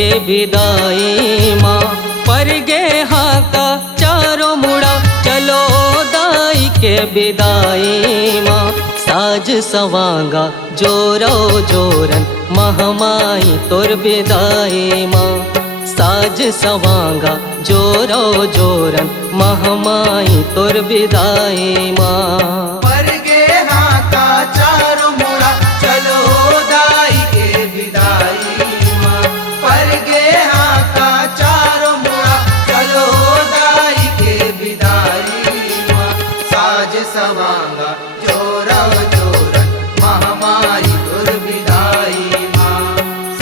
के विदाई माँ। पर गे हाँ का चारों मुड़ा चलो दाई के विदाई माँ। साज सवांगा जोरो जोरन महमाई तोर विदाई माँ। साज सवांगा जोरो जोरन महमाई तोर विदाई माँ। पर गे हाँ का चारों मुड़ा चलो दाई के विदाई माँ। पर गे हाँ का चारों मुड़ा चलो दाई के विदाई माँ। साज सवांगा जोरो जोरन महमाई तोर विदाई माँ।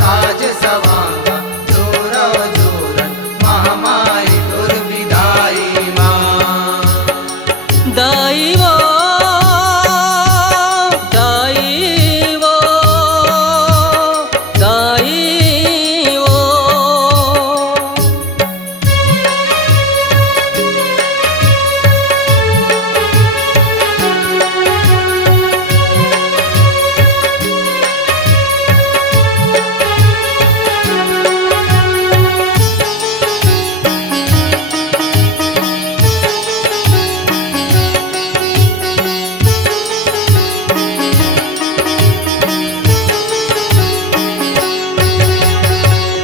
साज सवांगा जोरो जोरन महमाई तोर विदाई माँ। दाई वो दाई वो दाई वो।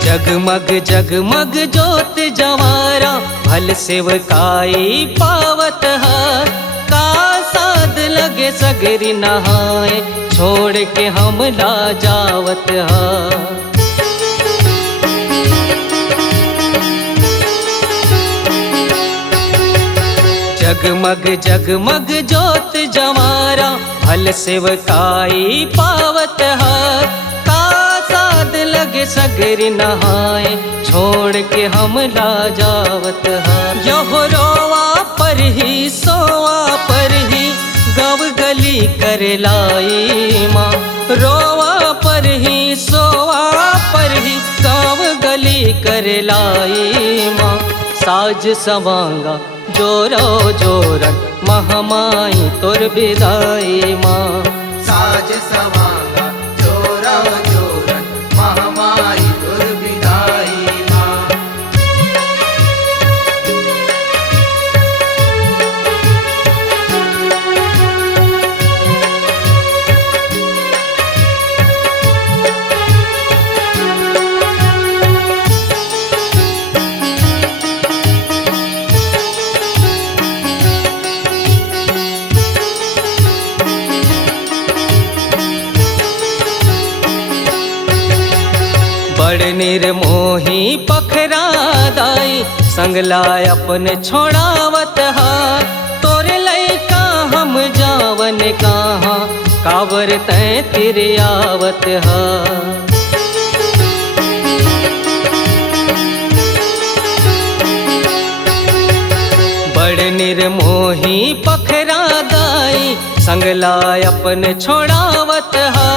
जगमग जगमग जोत जवारा भल सेवकाई पावत है। का साध लगे सगरी नहाए छोड़ के हम ला जावत है। जगमग जगमग जोत जवारा भल सेवकाई पावत है। का साध लगे सगरी नहाए छोड़ के हम ला जावत है। यहो रोवा पर ही सोवा पर ही गव गली कर लाई माँ। रोवा पर ही सोवा पर ही गव गली कर लाई माँ। साज सवांगा जोरो जोरन महमाई तोर विदाई माँ। साज सवांगा जोरो जोरन महमाई तोर विदाई माँ। बड़ निर्मोही पखरा दाई संगलाय अपने छोड़ावत हा। तोरे लैका हम जावन कहाँ काबर तय तिरियावत हा। बड़ निर्मोही पखरा दाई संगलाय अपने छोड़ावत हा।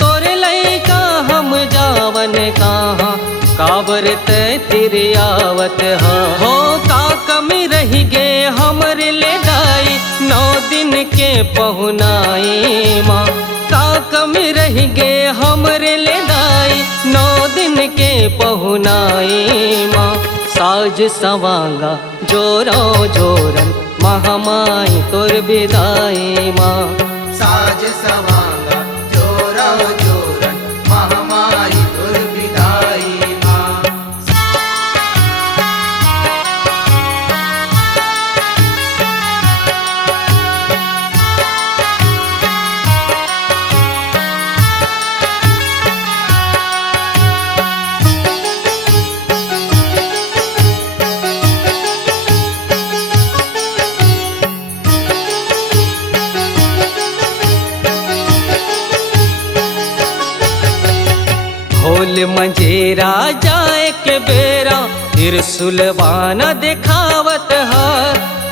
तोरे लैका हम जावन कहाँ काबर तय तिरियावत हा। हो का कमी रही गे हमरे ले दाई 9 दिन के पहुनाई माँ। का कमी रही गे हमरे ले दाई 9 दिन के पहुनाई माँ। साज सवांगा जोरो जोरन महमाई तोर विदाई माँ। साज सवांगा जोरो जोरन महमाई तोर विदाई माँ। ढोल मंजेरा जाए के बेरा फिर सुलवाना दिखावत हा।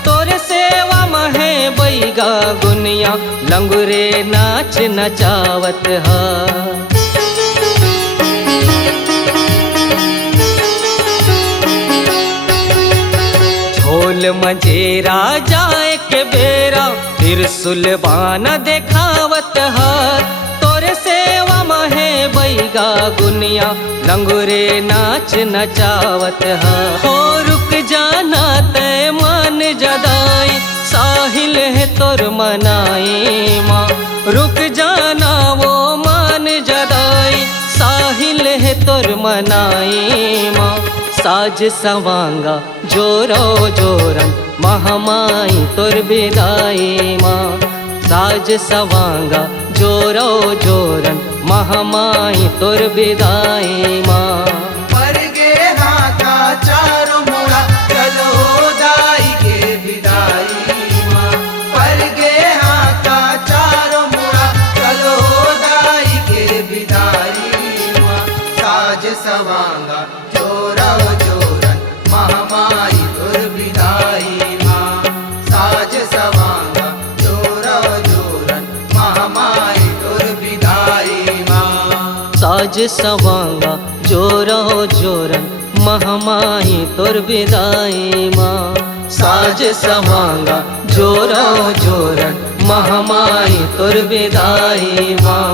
तोरे सेवा महे बैगा गुनिया लंगुरे नाच नचावत हा। ढोल मंजेरा जाए के बेरा फिर सुलवाना दिखावत हा। तोरे सेवा महे बैगा गा गुनिया लंगुरे नाच नचावत है। हो रुक जाना तय मान जदाई साहिल है तोर मनाई माँ। रुक जाना वो मान जदाई साहिल है तोर मनाई माँ। साज सवांगा जोरो जोरन महामाई तोर विदाई माँ। साज सवांगा जोरो जोरन महामाई तोर विदाई माँ। पर गे हाथा चारो मुड़ा चलो दाई के विदाई माँ। पर गे हाथा चारो मुड़ा चलो दाई के विदाई माँ। साज सवांगा जोरो जोरन महामाई तोर विदाई माँ। साज सवांगा जोरो जोरन महामाई तोर विदाई माँ। साज सवांगा जोरो जोरन महामाई तोर विदाई माँ। साज सवांगा जोरो जोरन महामाई तोर विदाई माँ।